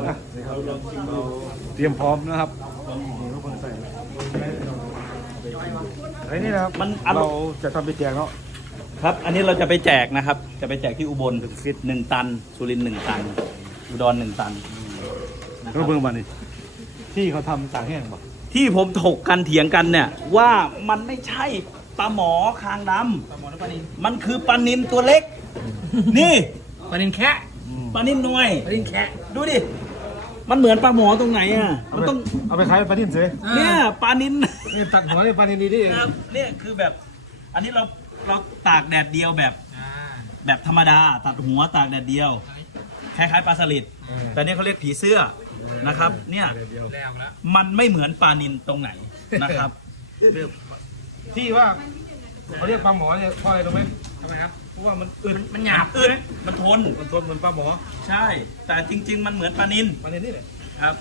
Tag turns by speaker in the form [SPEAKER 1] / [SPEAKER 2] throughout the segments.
[SPEAKER 1] นะเตรียมพร้อมนะครับไอ้นี่นะครับเราจะทำไปแจกเนาะ
[SPEAKER 2] ครับอันนี้เราจะไปแจกนะครับจะไปแจกที่อุบลฟิต1 ตันสุรินทร์1 ตันอุดร1 ตันนะค
[SPEAKER 1] ก็
[SPEAKER 2] รับ
[SPEAKER 1] เบิ่งมานี่ที่เขาทำต่างแห้งป่ะ
[SPEAKER 2] ที่ผมถกกันเถียงกันเนี่ยว่ามันไม่ใช่ปลาหมอคางดำมันคือปลานิลตัวเล็ก นี่
[SPEAKER 3] ปลานินแคะ
[SPEAKER 2] ปลานิลหน่วย
[SPEAKER 3] ปลานินแคะ
[SPEAKER 2] ดูดิมันเหมือนปลาหมอตรงไหนอ่ะมันต้อง
[SPEAKER 1] เอาไปขายปลาดิ้นเสย
[SPEAKER 2] เนี่ยปลานิล
[SPEAKER 1] นี่ตัดหัวนี่ปลาดิ้นดี
[SPEAKER 2] ครับเนี่ยคือแบบ อันนี้เราตากแดดเดียวแบบธรรมดาตัดหัวตากแดดเดียวคล้ายๆปลาสลิดแต่เนี่ยเขาเรียกผีเสื้อนะครับเนี่ย
[SPEAKER 3] แรมแล้ว
[SPEAKER 2] มันไม่เหมือนปลานิลตรงไหนนะครับ
[SPEAKER 1] ที่ว่าเขาเรียกปลาหมอเนี่ยเพราะอะไรรู้ไหม
[SPEAKER 3] ทำไมครับ
[SPEAKER 1] เพราะว่ามันอึด
[SPEAKER 3] มันหยาบ
[SPEAKER 2] อึดมันทน
[SPEAKER 1] มันทนเหมือนปลาหมอ
[SPEAKER 2] ใช่ แต่จริง ๆ มันเหมือนปลานิล
[SPEAKER 1] ปลาดิ้นนี่แหละ
[SPEAKER 2] ครับ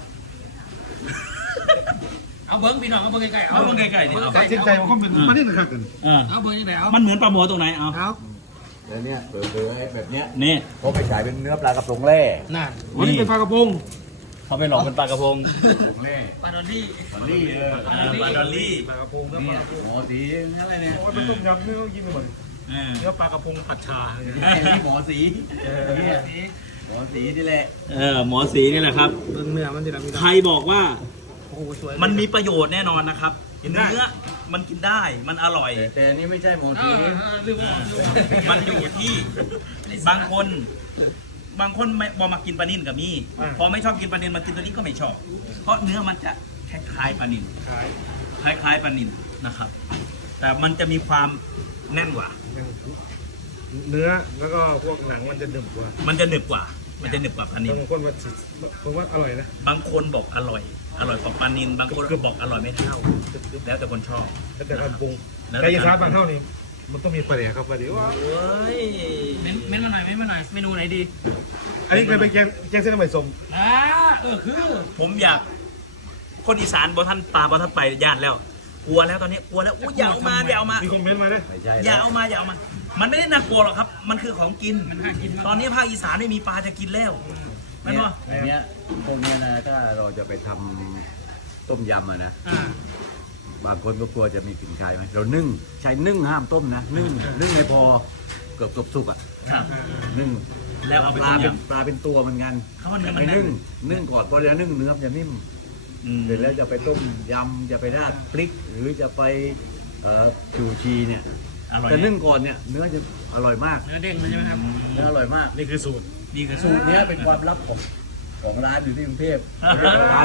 [SPEAKER 3] เอาเบิ้งพี่น้องเอาเบิ้งใกล้ๆ
[SPEAKER 2] เอาเบิ้งใกล้ๆดิเอา
[SPEAKER 1] ตัดสินใจว่าเขาเป็นปลาดิ้นนะครับกัน
[SPEAKER 3] เอาเบิ้งยังไงเอา
[SPEAKER 2] มันเหมือนปลาหมอตรงไหนเอา
[SPEAKER 1] ครับ
[SPEAKER 4] แล้วเนี่ยเบอร์ไอ้แบบเนี้ย
[SPEAKER 2] นี่
[SPEAKER 4] เขาไปขายเป็นเนื้อปลากระพงแร่
[SPEAKER 3] น่า
[SPEAKER 1] วันนี้เป็นปลากระพง
[SPEAKER 2] เขาไปหลอกเป็นปลากระพง
[SPEAKER 4] กระพงแร่
[SPEAKER 3] ปลาดอลลี่
[SPEAKER 4] ตอนนี้เลย
[SPEAKER 2] ปลาดอลลี่
[SPEAKER 1] ปลากระพงครับ
[SPEAKER 4] เนี่ยหมอสีอะไรเนี่ย
[SPEAKER 1] เอาไปต้มยำเนื้อกินไปหมด
[SPEAKER 2] เออ
[SPEAKER 1] เนื้อปลากระพงผัดชา
[SPEAKER 4] นี่หมอสีเนี่ยหมอสีนี่แหละ
[SPEAKER 2] หมอสีนี่แหละครับ
[SPEAKER 1] เนื้อมันจะดำ
[SPEAKER 2] ใครบอกว่า
[SPEAKER 1] โอ้โหสวย
[SPEAKER 2] มันมีประโยชน์แน่นอนนะครับเนื้อมันกินได้มันอร่อย
[SPEAKER 4] แต่อันนี่ไม่ใช่หมอสี
[SPEAKER 3] ลืม
[SPEAKER 2] มันอยู่ที่บางคนไม่บอมากินปลานิ่นกับมี่พอไม่ชอบกินปลานิ่นมากินตัวนี้ก็ไม่ชอบ เพราะเนื้อมันจะคล้ายๆปลานิ่น
[SPEAKER 1] ขาย
[SPEAKER 2] คล้ายๆปลานิ่นนะครับ แต่มันจะมีความแน่นกว่า
[SPEAKER 1] เนื้อแล้วก็พวกหนังมันจะหนึบกว่า
[SPEAKER 2] มันจะหนึบกว่า มันจะหนึบกว่าปลานิ่น
[SPEAKER 1] บางคนว่าผมว่าอร่อยนะ
[SPEAKER 2] บางคนบอกอร่อยกว่าปลานิ่นบางคนบอกอร่อยไม่เท่า แล้วแต่คนชอบ
[SPEAKER 1] แล้วแต่การปรุง
[SPEAKER 2] แล้วแต่
[SPEAKER 1] แต่ยีราฟบางเท่านี่มันต้องมีปลาแดกครับปลาแดกว่า
[SPEAKER 2] เฮ้ย
[SPEAKER 3] เม้นมาหน่อยเม้นมาหน่อยเมนูไหนดี
[SPEAKER 1] อันนี้เคยไปแกงเส้นใหม่ส้ม
[SPEAKER 3] คือ
[SPEAKER 2] ผมอยากคนอีสานบอท่านปลาบอท่านไปญาติแล้ว กลัวแล้วตอนนี้กลัวแล้วอู้อย่าเอามาอย่าเอามา
[SPEAKER 1] มีคอมเมนต์มาด้วย
[SPEAKER 4] ไม่ใช่
[SPEAKER 2] อย่าเอามาอย่าเอามา มันไม่ได้น่ากลัวหรอกครับ มันคือของกิน ตอนนี้ภาคอีสานไม่มีปลาจะกินแล้วไม่
[SPEAKER 4] เนี่ย
[SPEAKER 2] รู้
[SPEAKER 4] อันเนี้ยพวกเนี้ยนะถ้าเราจะไปทำต้มยำอะนะบางคนก็กลัวจะมีกลิ่นคายไหมเรานึ่งใช้นึ่งห้ามต้มนะนึ่งให้พอเกือบสุกอ่ะ
[SPEAKER 2] ครับ
[SPEAKER 4] นึ่ง
[SPEAKER 2] แล้วเอาไป
[SPEAKER 4] ปลา
[SPEAKER 2] ต้ม
[SPEAKER 4] เป็น
[SPEAKER 2] ยำ
[SPEAKER 4] ปลาเป็นตัวเหมือนกัน
[SPEAKER 2] เขาว่าเนื้อมัน
[SPEAKER 4] ไป
[SPEAKER 2] แน่น
[SPEAKER 4] นึ่งก่อนพอจะนึ่งเนื้อมันจะนิ่ม
[SPEAKER 2] อืม
[SPEAKER 4] เสร็จแล้วจะไปต้มยำจะไปราดพริก หรือจะไปชูชีเนี่ย
[SPEAKER 2] อร่อย
[SPEAKER 4] แต่นึ่งก่อนเนี่ยเนื้อจะอร่อยมาก
[SPEAKER 3] เนื้อเด้งเลยใช่ไหมครับ
[SPEAKER 4] เนื้ออร่อยมาก
[SPEAKER 1] นี่คือสูตร
[SPEAKER 2] ดีกับ
[SPEAKER 4] สูตรเนี้ยเป็นความลับของร้านอยู่ที่กรุงเทพร้าน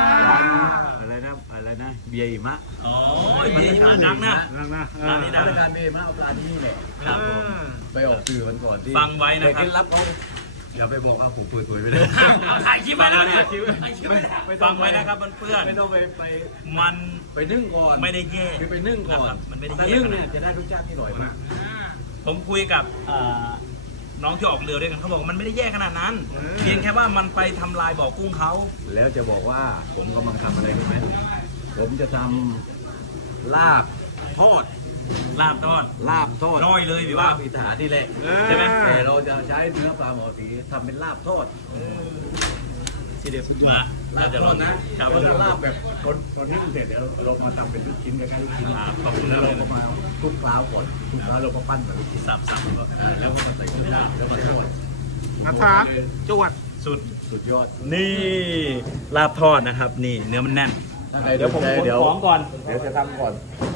[SPEAKER 4] อะไรนะเบียร์หิมะ
[SPEAKER 2] โอ้ยดีมากดังนะ
[SPEAKER 1] นั่งนะ
[SPEAKER 2] ร้านนี้ดั
[SPEAKER 4] ร้าง นการเบียร์หิมะเอาปลาที่นี่แหละ
[SPEAKER 2] ครับผม
[SPEAKER 4] ไปออกสื่อมันก่อนที่
[SPEAKER 2] ฟังไว้นะครับ
[SPEAKER 4] แต่เคล็ดลับเขาอย่าไปบอกว่าผมตุยๆไปเลย
[SPEAKER 3] เอาถ่ายคลิปมาแล้วเนี่ย
[SPEAKER 2] ฟังไว้นะครับเพื่อน
[SPEAKER 4] ไม่ต้องไป
[SPEAKER 2] ๆมัน
[SPEAKER 4] ไปนึ่งก่อน
[SPEAKER 2] ไม่ได้แย่
[SPEAKER 4] คือไปนึ่งก่อน
[SPEAKER 2] นะครับมันไม่ได้
[SPEAKER 4] ถ้า
[SPEAKER 2] แย่
[SPEAKER 4] นึ่งเนี่ยจะได้รสชาติที่อร่อยมาก
[SPEAKER 2] ผมคุยกับน้องที่ออกเรือด้วยกันเขาบอกว่ามันไม่ได้แย่ขนาดนั้น เพียงแค่ว่ามันไปทำลายบ่อกุ้งเขา
[SPEAKER 4] แล้วจะบอกว่าผมกำลังทำอะไรรู้ไหมผมจะทำลาบทอด
[SPEAKER 2] ลาบทอด
[SPEAKER 4] ลาบทอด
[SPEAKER 2] น้อยเลยพี่ว่า
[SPEAKER 4] ลบอีสานนี่แหละ
[SPEAKER 2] ใช่ไหม
[SPEAKER 4] แต่เราจะใช้เนื้อปลาหมอสีทำเป็นลาบทอด
[SPEAKER 2] ที่เด็ดมาเราจะลองนะครับ
[SPEAKER 4] เป็นลาบแบบตอนที่มันเสร็จเดี๋ยวเรามาทำเป็นลูกชิ้นคล้ายๆลูกชิ้น
[SPEAKER 2] ขอบคุณ
[SPEAKER 4] แล้ว
[SPEAKER 2] เรา
[SPEAKER 4] เราก็มาคลุกเคล้าก่อนคลุกเคล้าเราก็ปั้นเป็นลูกชิ้น
[SPEAKER 2] สับก็
[SPEAKER 4] แล้วก็มาใส่กระดาษแล้วมาทอด
[SPEAKER 1] อาถาจวด
[SPEAKER 4] สุดยอด
[SPEAKER 2] นี่ลาบทอดนะครับ นี่เนื้อมันแน่น
[SPEAKER 4] เดี๋ยวผม
[SPEAKER 2] ขนของก่อน
[SPEAKER 4] เดี๋ยวจะทำก่อน